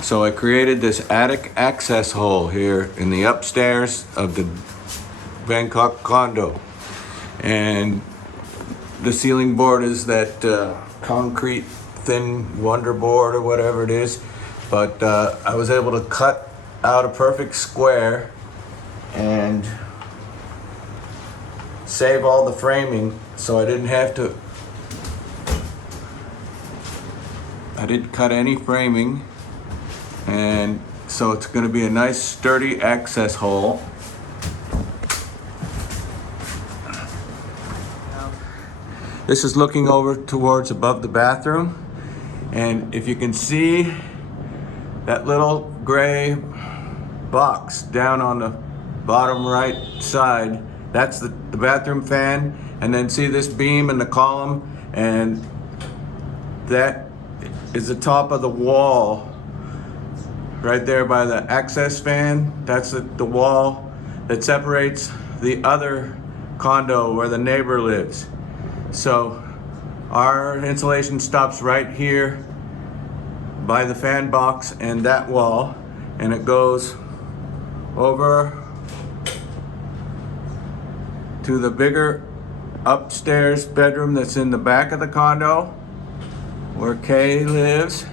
So I created this attic access hole here in the upstairs of the Bangkok condo. And the ceiling board is that concrete thin wonder board or whatever it is. But I was able to cut out a perfect square and save all the framing, so I didn't cut any framing, and so it's going to be a nice sturdy access hole. This is looking over towards above the bathroom, and if you can see that little gray box down on the bottom right side, that's the bathroom fan. And then see this beam in the column, and that is the top of the wall right there by the access fan. That's the wall that separates the other condo where the neighbor lives. So our insulation stops right here by the fan box and that wall, and it goes over to the bigger upstairs bedroom that's in the back of the condo where Kay lives.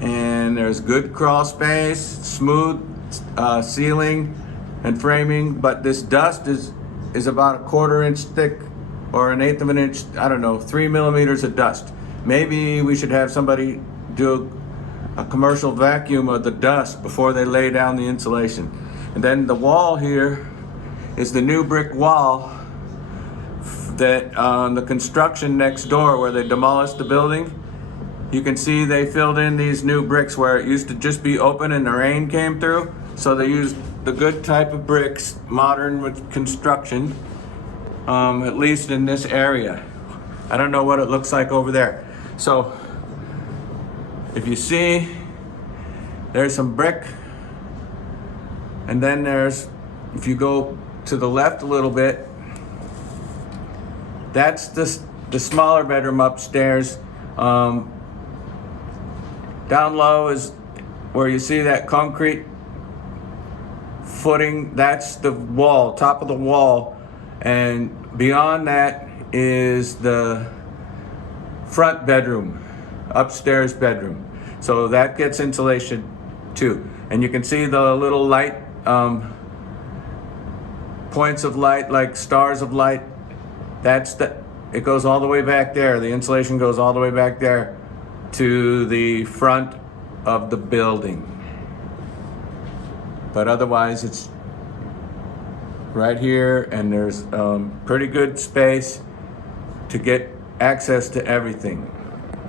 And there's good crawl space, smooth ceiling and framing, but this dust is about 1/4 inch thick or 1/8 of an inch, I don't know, 3 millimeters of dust. Maybe we should have somebody do a commercial vacuum of the dust before they lay down the insulation. And then the wall here is the new brick wall that on the construction next door where they demolished the building. You can see they filled in these new bricks where it used to just be open and the rain came through. So they used the good type of bricks, modern with construction, at least in this area. I don't know what it looks like over there. So if you see, there's some brick, and then if you go to the left a little bit, that's the smaller bedroom upstairs. Down low is where you see that concrete footing. That's the wall, top of the wall. And beyond that is the front bedroom, upstairs bedroom. So that gets insulation too. And you can see the little light, points of light, like stars of light. It goes all the way back there. The insulation goes all the way back there to the front of the building. But otherwise it's right here, and there's pretty good space to get access to everything.